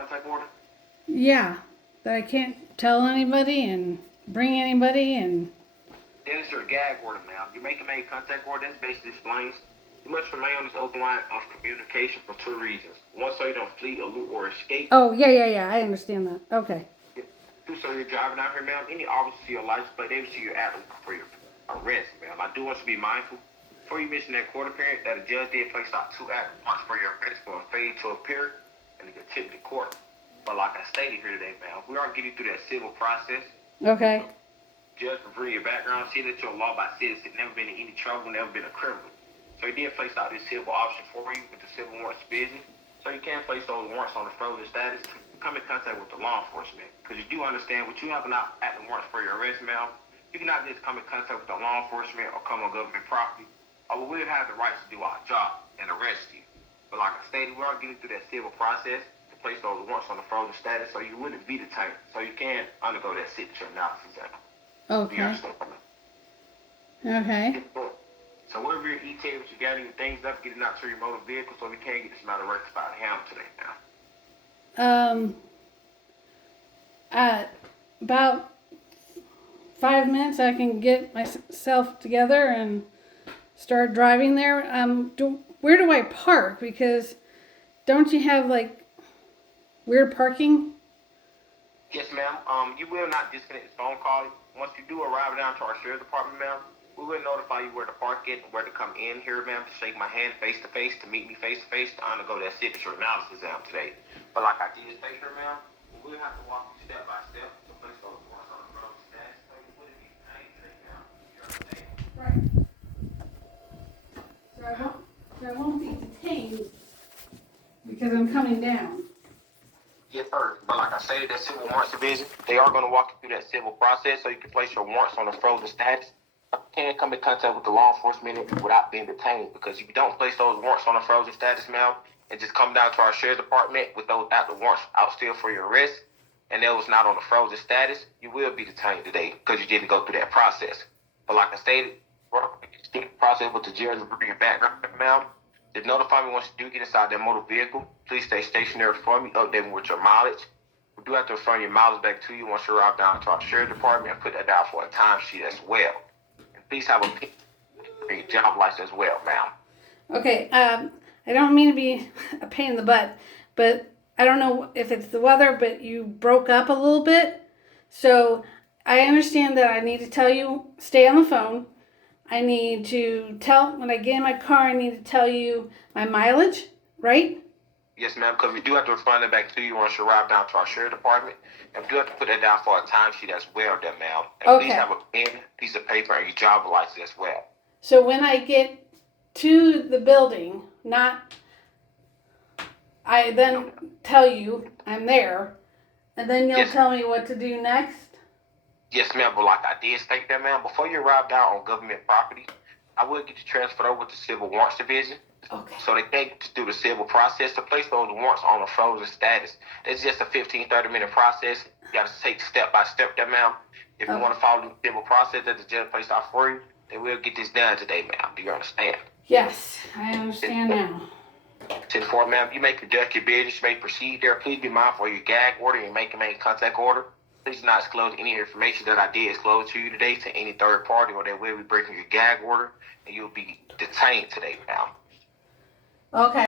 contact order? Yeah, that I can't tell anybody and bring anybody and... That is your gag order, ma'am. Your make and main contact order, that basically explains you must remain on this open line of communication for two reasons. One, so you don't flee, elude, or escape. Oh, yeah, I understand that. Okay. Two, so you're driving out here, ma'am. Any officer see your license plate, they will see your atlas for your arrest, ma'am. I do want you to be mindful. Before you mention that court appearance, that a judge did place out two acts, once for your arrest for a failure to appear and to get tipped to court. But like I stated here today, ma'am, we are getting through that civil process. Okay. Judge reviewing your background, see that you're a law-abiding citizen, never been in any trouble, never been a criminal. So he did place out this civil option for you with the civil warrants business. So you can place those warrants on the frozen status to come in contact with the law enforcement. Because you do understand what you have not at the warrants for your arrest, ma'am. You cannot just come in contact with the law enforcement or come on government property. Or we will have the right to do our job and arrest you. But like I stated, we are getting through that civil process to place those warrants on the frozen status so you wouldn't be detained. So you can undergo that signature analysis. Okay. Okay. So wherever you're ETA, what you got your things up, getting out to your motor vehicle so we can get this matter rectified and handled today now. At about 5 minutes, I can get myself together and start driving there. Where do I park? Because don't you have like weird parking? Yes, ma'am. You will not disconnect the phone call. Once you do arrive down to our sheriff's department, ma'am, we will notify you where to park it and where to come in here, ma'am, to shake my hand face to face, to meet me face to face, to undergo that signature analysis exam today. But like I did state here, ma'am, we will have to walk you step by step to place those warrants on the front of the stats. So you wouldn't be detained today, ma'am. You understand? Right. So I won't be detained because I'm coming down. Yes, sir. But like I stated, that civil warrants division, they are going to walk you through that civil process so you can place your warrants on the frozen status. You can't come in contact with the law enforcement without being detained, because if you don't place those warrants on the frozen status, ma'am, and just come down to our sheriff's department with those active warrants out still for your arrest, and that was not on the frozen status, you will be detained today because you didn't go through that process. But like I stated, we're going to process with the judge will bring your background, ma'am. Just notify me once you do get inside that motor vehicle. Please stay stationary for me, update me with your mileage. We do have to return your mileage back to you once you arrive down to our sheriff's department and put that down for a timesheet as well. And please have a job license as well, ma'am. Okay, I don't mean to be a pain in the butt, but I don't know if it's the weather, but you broke up a little bit. So I understand that I need to tell you, stay on the phone. I need to when I get in my car, I need to tell you my mileage, right? Yes, ma'am, because we do have to refund it back to you once you arrive down to our sheriff department. And we do have to put that down for a timesheet as well, then, ma'am. And okay. Please have a pen, piece of paper, and your driver's license as well. So when I get to the building, I then tell you I'm there, and then you'll tell me what to do next? Yes, ma'am, but like I did state that, ma'am, before you arrive down on government property, I will get you transferred over to Civil Warrants Division. Okay. So they can get you through the civil process to place those warrants on a frozen status. It's just a 30-minute process. You got to take step by step there, ma'am. If you want to follow the civil process that the judge placed out for you, they will get this done today, ma'am. Do you understand? Yes, I understand now. 10-4, ma'am, you may conduct your business, you may proceed there. Please be mindful of your gag order and make contact order. Please do not disclose any information that I did disclose to you today to any third party, or they will be breaking your gag order and you'll be detained today, ma'am. Okay.